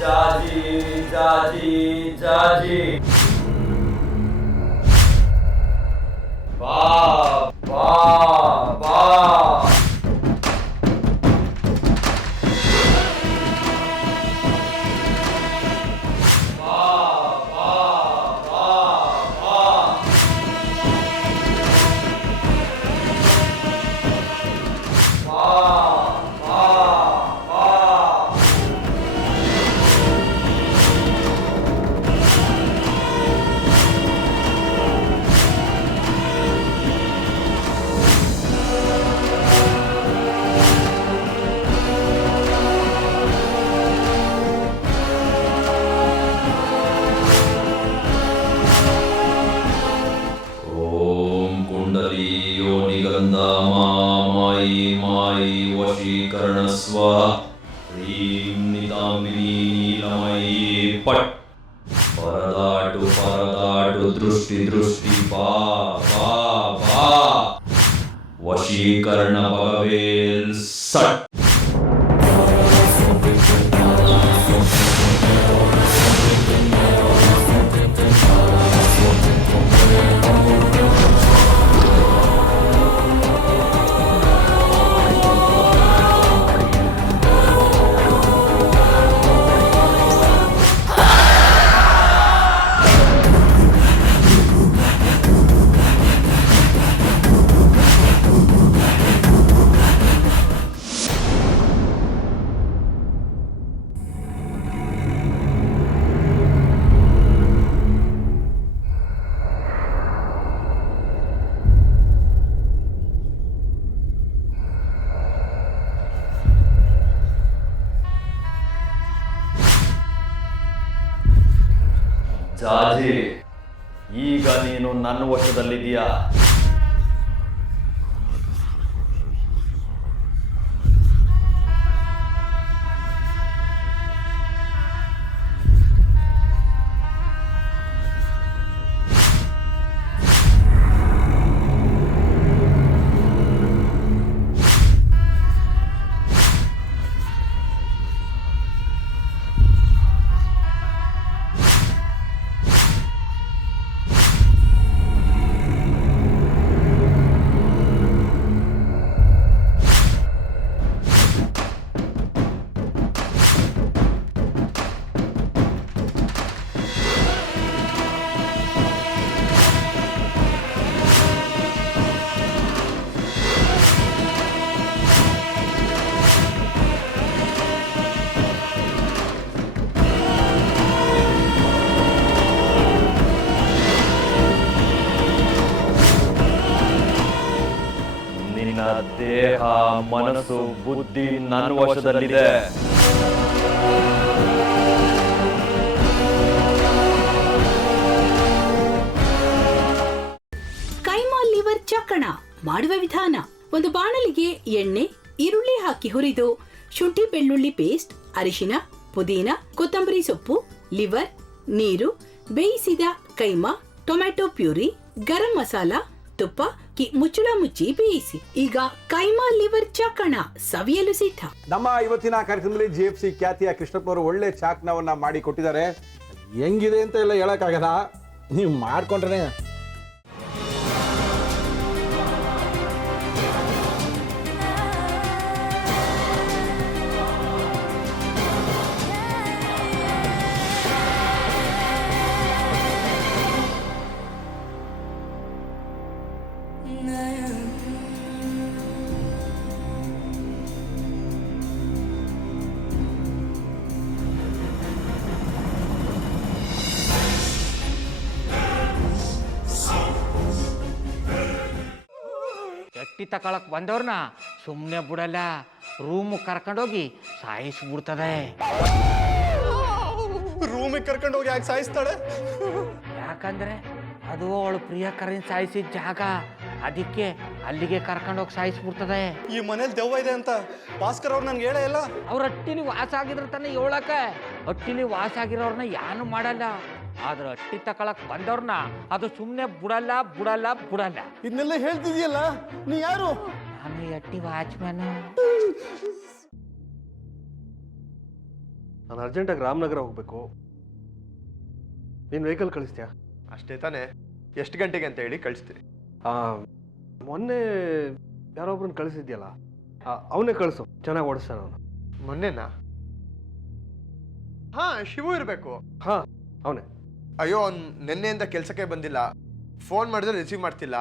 ಜಾಜಿ ಜಾಜಿ ಜಾಜಿ ಬಾ ಬಾ ಬಾ ಮಾಯಿ ಮಾಯಿ ವಶೀಕರಣಸ್ವ ಹ್ರೀಂ ನಿತಾಂಬಿನಿ ನೀಲಮಯಿ ಪಟ್ ಪರದಾಟು ಪರದಾಟು ದೃಷ್ಟಿ ದೃಷ್ಟಿ ಬಾ ಬಾ ಬಾ ವಶೀಕರಣ ಭಗವೇಲ್ ಸಟ್ ಜಾಜಿ, ಈಗ ನೀನು ನನ್ನ ವಶದಲ್ಲಿದೀಯಾ. ದೇಹ ಮನಸ್ಸು ಬುದ್ಧಿ ನನ್ನ ವಶದಲ್ಲಿದೆ. ಕೈಮಾ ಲಿವರ್ ಚಕ್ಕಣ ಮಾಡುವ ವಿಧಾನ: ಒಂದು ಬಾಣಲಿಗೆ ಎಣ್ಣೆ, ಈರುಳ್ಳಿ ಹಾಕಿ ಹುರಿದು ಶುಂಠಿ ಬೆಳ್ಳುಳ್ಳಿ ಪೇಸ್ಟ್, ಅರಿಶಿನ, ಪುದೀನ, ಕೊತ್ತಂಬರಿ ಸೊಪ್ಪು, ಲಿವರ್, ನೀರು, ಬೇಯಿಸಿದ ಕೈಮಾ, ಟೊಮ್ಯಾಟೊ ಪ್ಯೂರಿ, ಗರಂ ಮಸಾಲ, ತುಪ್ಪ ಮುಚ್ಚಳ ಮುಚ್ಚಿ ಬೇಯಿಸಿ. ಈಗ ಕೈಮಾ ಲಿವರ್ ಚಾಕಣ ಸವಿಯಲು ಸಿದ್ಧ. ನಮ್ಮ ಇವತ್ತಿನ ಕಾರ್ಯಕ್ರಮದಲ್ಲಿ GFC ಖ್ಯಾತಿಯ ಕೃಷ್ಣಪ್ಪನವರು ಒಳ್ಳೆ ಚಾಕ್ನವನ್ನ ಮಾಡಿ ಕೊಟ್ಟಿದ್ದಾರೆ. ಹೆಂಗಿದೆ ಅಂತ ಎಲ್ಲ ಹೇಳಕ್ಕಾಗಲ್ಲ, ನೀವು ಮಾಡ್ಕೊಂಡ್ರೆ. ಎಟ್ಟಿ ತಕೊಳಕ್ ಬಂದವ್ರನ್ನ ಸುಮ್ಮನೆ ಬಿಡಲ್ಲ, ರೂಮ್ ಕರ್ಕೊಂಡೋಗಿ ಸಾಯಿಸ್ಬಿಡ್ತದೆ. ರೂಮಿಗೆ ಕರ್ಕೊಂಡೋಗಿ ಯಾಕೆ ಸಾಯಿಸ್ತಾಳೆ? ಯಾಕಂದ್ರೆ ಅದು ಅವಳು ಪ್ರಿಯಕರನ್ ಸಾಯಿಸಿದ ಜಾಗ, ಅದಕ್ಕೆ ಅಲ್ಲಿಗೆ ಕರ್ಕೊಂಡೋಗಿ ಸಾಯಿಸ್ಬಿಡ್ತದೆ. ಈ ಮನೇಲಿ ದೆವ್ವ ಇದೆ ಅಂತ ಭಾಸ್ಕರ್ ಅವ್ರು ನನ್ಗೆ ಹೇಳೇ ಇಲ್ಲ. ಅವ್ರ ಹಟ್ಟಿಲಿ ವಾಸ ಆಗಿದ್ರ ತಾನೆ ಹೇಳಕ. ಹಟ್ಟಿಲಿ ವಾಸ ಆಗಿರೋರ್ನ ಯಾನು ಮಾಡಲ್ಲ, ಆದ್ರೆ ಹಟ್ಟಿ ತಕೊಳಕ್ ಬಂದವ್ರನ್ನ ಅದು ಸುಮ್ಮನೆ ಬಿಡಲ್ಲ ಬಿಡಲ್ಲ ಬಿಡಲ್ಲ. ಇದನ್ನೆಲ್ಲ ಹೇಳ್ತಿದ್ಯಲ್ಲ, ನೀ ಯಾರು? ನಾನು ಹಟ್ಟಿ ವಾಚ್ಮ್ಯಾನು. ನಾನು ಅರ್ಜೆಂಟಾಗಿ ರಾಮನಗರ ಹೋಗಬೇಕು. ನೀನು ವೆಹಿಕಲ್ ಕಳಿಸ್ತೀಯಾ? ಅಷ್ಟೇ ತಾನೇ, ಎಷ್ಟು ಗಂಟೆಗೆ ಅಂತ ಹೇಳಿ ಕಳಿಸ್ತೀರಿ. ಮೊನ್ನೆ ಯಾರೊಬ್ರನ್ನ ಕಳಿಸಿದ್ಯಲ್ಲ, ಅವನೇ ಕಳಿಸು, ಚೆನ್ನಾಗಿ ಓಡಿಸ್ತಾನೆ ಅವನು. ಮೊನ್ನೆನಾ? ಹಾ, ಶಿವು ಇರಬೇಕು. ಹಾಂ, ಅವನೇ. ಅಯ್ಯೋ, ಅವ್ನು ನಿನ್ನೆಯಿಂದ ಕೆಲಸಕ್ಕೆ ಬಂದಿಲ್ಲ. ಫೋನ್ ಮಾಡಿದ್ರೆ ರಿಸೀವ್ ಮಾಡ್ತಿಲ್ಲ.